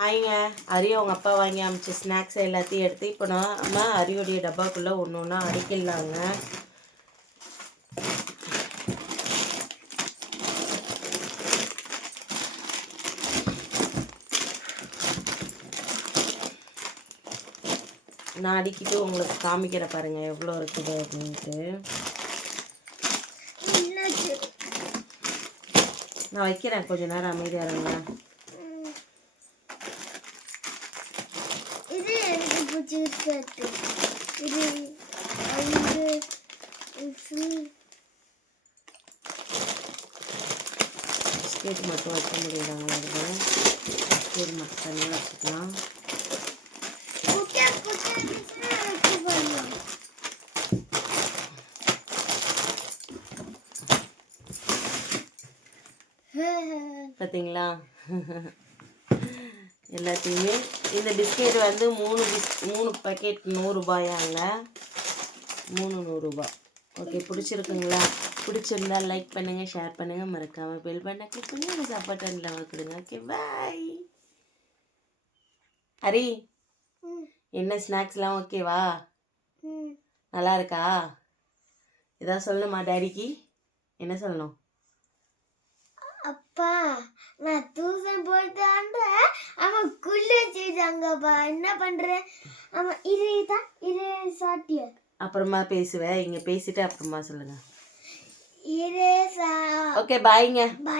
ஹாய்ங்க. அரி அவங்க அப்பா வாங்கி அமிச்ச ஸ்நாக்ஸ் எல்லாத்தையும் எடுத்து இப்போ நம்ம அரியோடைய டப்பாக்குள்ளே ஒன்று ஒன்றா அடிக்கலாங்க. நான் அடிக்கிட்டு உங்களுக்கு காமிக்கிற பாருங்க எவ்வளோ இருக்குது அப்படின்ட்டு. நான் வைக்கிறேன் கொஞ்ச நேரம் அமைதியாக இருங்க. இது எனக்கு பிடிச்சிருக்கு. இது ஐந்து பிஸ்கெட் மட்டும் வைக்க முடியலங்க இருக்கு பிஸ்கெட் மட்டும் தனியாக வச்சுக்கலாம். பார்த்தீங்களா எல்லாத்தையுமே இந்த பிஸ்கெட் வந்து மூணு பிஸ் மூணு பாக்கெட் நூறுரூபாயாங்க மூணு நூறுரூபா ஓகே பிடிச்சிருக்குங்களா? பிடிச்சிருந்தா லைக் பண்ணுங்கள் ஷேர் பண்ணுங்கள் மறக்காமல் பெல் பண்ண கிளிக் பண்ணி எனக்கு சப்போர்ட் அண்ட் கொடுங்க. ஓகே பாய் ஹரி என்ன ஸ்நாக்ஸ்லாம் ஓகேவா. நல்லா இருக்கா? ஏதாவது சொல்லணுமா டேடிக்கு என்ன சொல்லணும்? அப்பா நான் தூசன் போயிட்டு அவன் குள்ள வச்சுட்டாங்கப்பா என்ன பண்றேன் அவன் இது தான் இது சாட்டிய அப்புறமா பேசுவேன் இங்கே பேசிட்டு அப்புறமா சொல்லுங்கள் இது சா ஓகே பாய்ங்க